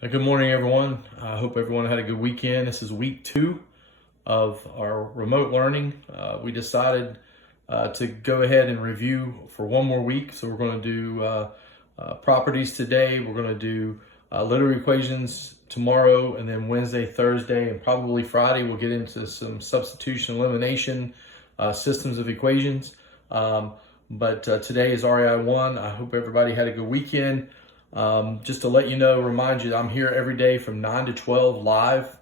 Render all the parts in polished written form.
Good morning, everyone. I hope everyone had a good weekend. This is week 2 of our remote learning. We decided to go ahead and review for one more week. So we're going to do properties today. We're going to do linear equations tomorrow, and then Wednesday, Thursday, and probably Friday we'll get into some substitution elimination systems of equations. But today is REI.1. I hope everybody had a good weekend. Just to let you know, remind you, I'm here every day from 9 to 12 live.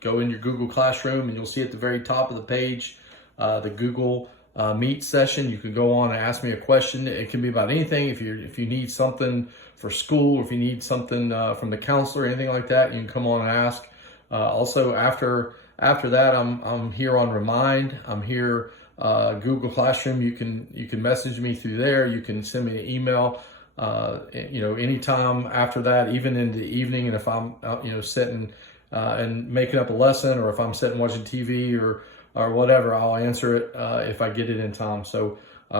Go in your Google Classroom and you'll see at the very top of the page the Google Meet session. You can go on and ask me a question. It can be about anything. If you need something for school, or if you need something from the counselor, anything like that, you can come on and ask. Also, after that, I'm here on Remind. I'm here Google Classroom. You can message me through there. You can send me an email. Anytime after that, even in the evening, and if I'm sitting and making up a lesson, or if I'm sitting watching TV or whatever, I'll answer it if I get it in time. So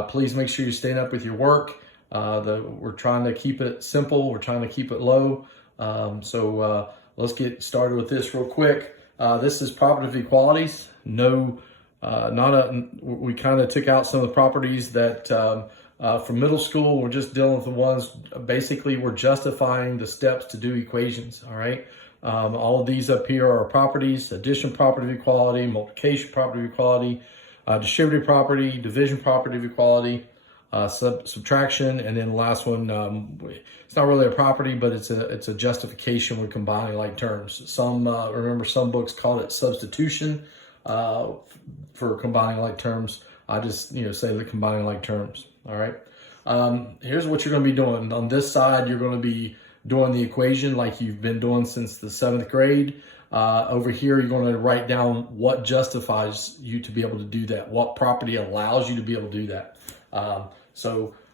please make sure you're staying up with your work. We're trying to keep it simple. We're trying to keep it low. So let's get started with this real quick. This is property of equalities. We kind of took out some of the properties that from middle school. We're just dealing with the ones, basically we're justifying the steps to do equations, all right? All of these up here are properties: addition property of equality, multiplication property of equality, distributive property, division property of equality, subtraction, and then the last one, it's not really a property, but it's a justification when combining like terms. Remember some books call it substitution for combining like terms. I just say the combining like terms. All right. Here's what you're going to be doing. On this side, you're going to be doing the equation like you've been doing since the 7th grade. Over here, you're going to write down what justifies you to be able to do that. What property allows you to be able to do that.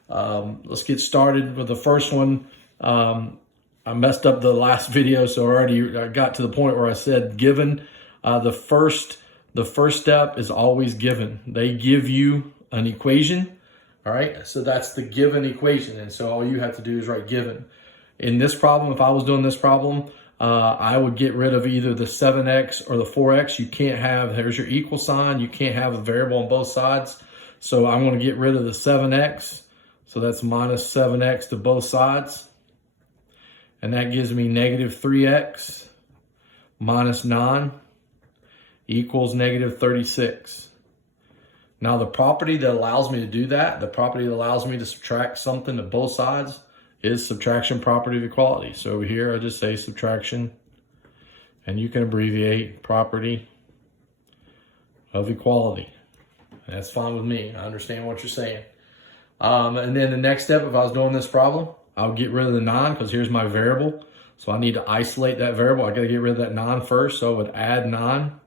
Let's get started with the first one. I messed up the last video, so I got to the point where I said given. The first step is always given. They give you an equation. All right, so that's the given equation. And so all you have to do is write given. In this problem, if I was doing this problem, I would get rid of either the 7x or the 4x. You can't have, there's your equal sign. You can't have a variable on both sides. So I'm going to get rid of the 7x. So that's minus 7x to both sides. And that gives me negative 3x minus 9 equals negative 36. Now, the property that allows me to do that, the property that allows me to subtract something to both sides, is subtraction property of equality. So over here, I just say subtraction, and you can abbreviate property of equality. That's fine with me. I understand what you're saying. And then the next step, if I was doing this problem, I'll get rid of the 9 because here's my variable. So I need to isolate that variable. I got to get rid of that 9 first. So I would add 9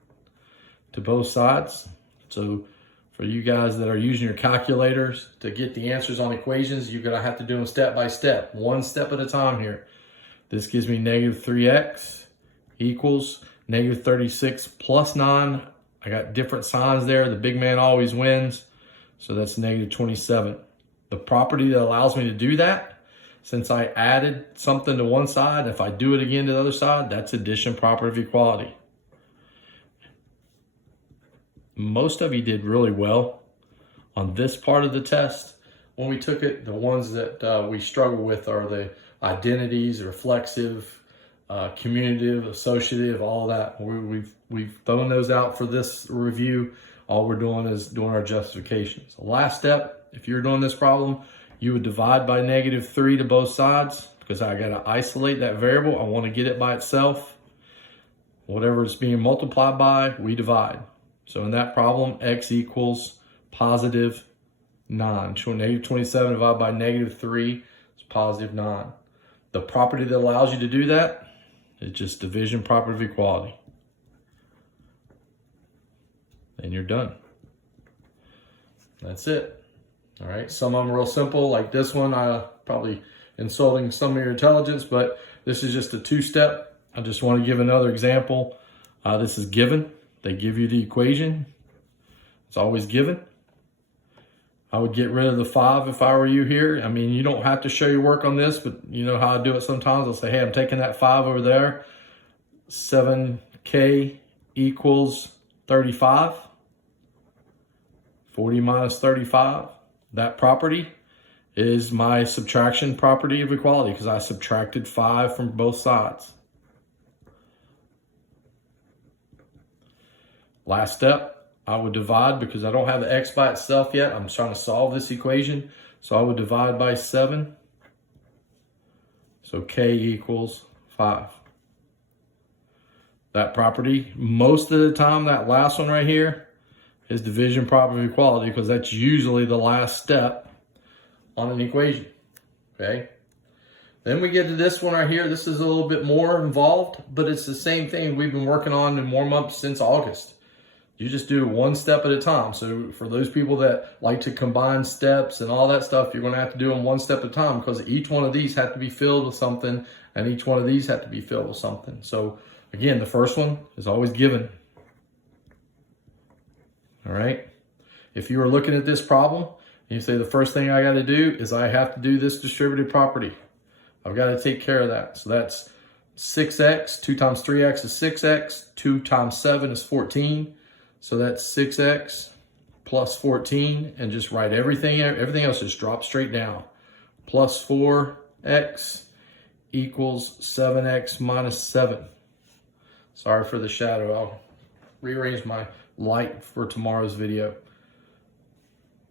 to both sides. So for you guys that are using your calculators to get the answers on equations, you're going to have to do them step by step, one step at a time here. This gives me negative 3x equals negative 36 plus 9. I got different signs there. The big man always wins. So that's negative 27. The property that allows me to do that, since I added something to one side, if I do it again to the other side, that's addition property of equality. Most of you did really well on this part of the test. When we took it, the ones that we struggle with are the identities, reflexive, commutative, associative, all of that. We've thrown those out for this review. All we're doing is doing our justifications. The last step, if you're doing this problem, you would divide by negative 3 to both sides because I got to isolate that variable. I want to get it by itself. Whatever it's being multiplied by, we divide. So in that problem, x equals positive 9. Negative 27 divided by negative 3 is positive 9. The property that allows you to do that is just division property of equality. And you're done. That's it. All right. Some of them are real simple, like this one. Probably insulting some of your intelligence, but this is just a 2-step. I just want to give another example. This is given. They give you the equation. It's always given. I would get rid of the 5 if I were you here. I mean, you don't have to show your work on this, but you know how I do it sometimes. I'll say, hey, I'm taking that 5 over there. 7K equals 35. 40 minus 35. That property is my subtraction property of equality because I subtracted 5 from both sides. Last step. I would divide because I don't have the x by itself yet. I'm trying to solve this equation. So I would divide by 7. So k equals 5. That property, most of the time, that last one right here is division property of equality because that's usually the last step on an equation, okay? Then we get to this one right here. This is a little bit more involved, but it's the same thing we've been working on in warm-up since August. You just do it one step at a time. So for those people that like to combine steps and all that stuff, you're going to have to do them one step at a time because each one of these have to be filled with something and each one of these have to be filled with something. So again, the first one is always given. All right. If you are looking at this problem and you say the first thing I got to do is I have to do this distributed property. I've got to take care of that. So that's 6x, 2 times 3x is 6x, 2 times 7 is 14. So that's 6x plus 14, and just write everything else just drop straight down. Plus 4x equals 7x minus 7. Sorry for the shadow. I'll rearrange my light for tomorrow's video.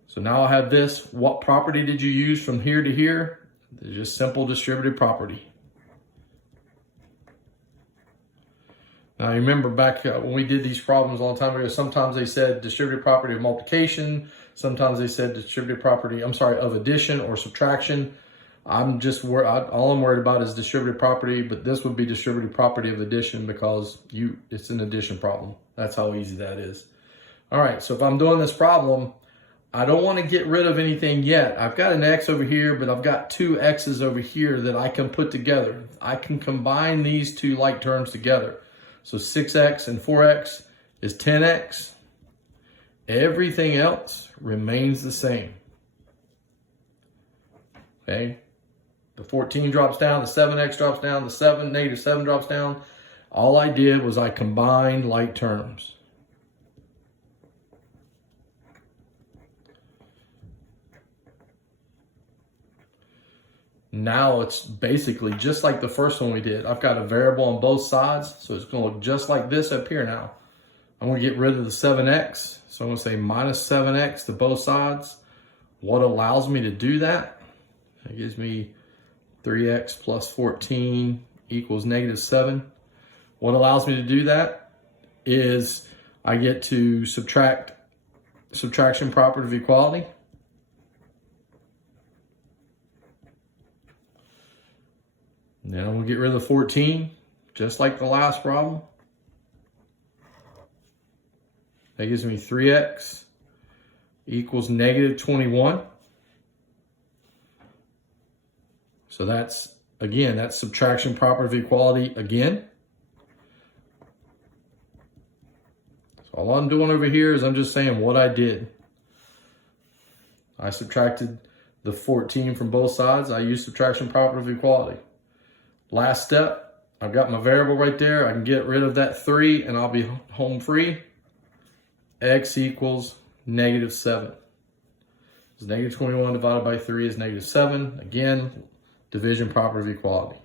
So now I have this. What property did you use from here to here? It's just simple distributed property. Now, you remember back when we did these problems a long time ago, sometimes they said distributed property of multiplication. Sometimes they said distributed property, of addition or subtraction. All I'm worried about is distributed property, but this would be distributed property of addition because it's an addition problem. That's how easy that is. All right, so if I'm doing this problem, I don't want to get rid of anything yet. I've got an x over here, but I've got 2 x's over here that I can put together. I can combine these two like terms together. So 6x and 4x is 10x. Everything else remains the same. Okay? The 14 drops down, the 7x drops down, the negative 7 drops down. All I did was I combined like terms. Now it's basically just like the first one we did. I've got a variable on both sides, so it's going to look just like this up here now. I'm going to get rid of the 7x, so I'm going to say minus 7x to both sides. What allows me to do that? It gives me 3x plus 14 equals negative 7. What allows me to do that is I get to subtract subtraction property of equality. Now we'll get rid of the 14, just like the last problem. That gives me 3x equals negative 21. So that's subtraction property of equality again. So all I'm doing over here is I'm just saying what I did. I subtracted the 14 from both sides. I used subtraction property of equality. Last step, I've got my variable right there. I can get rid of that 3 and I'll be home free. X equals negative 7. So negative 21 divided by 3 is negative 7. Again, division property of equality.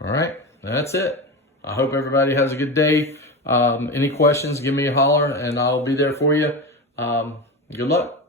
All right, that's it. I hope everybody has a good day. Any questions, give me a holler and I'll be there for you. Good luck.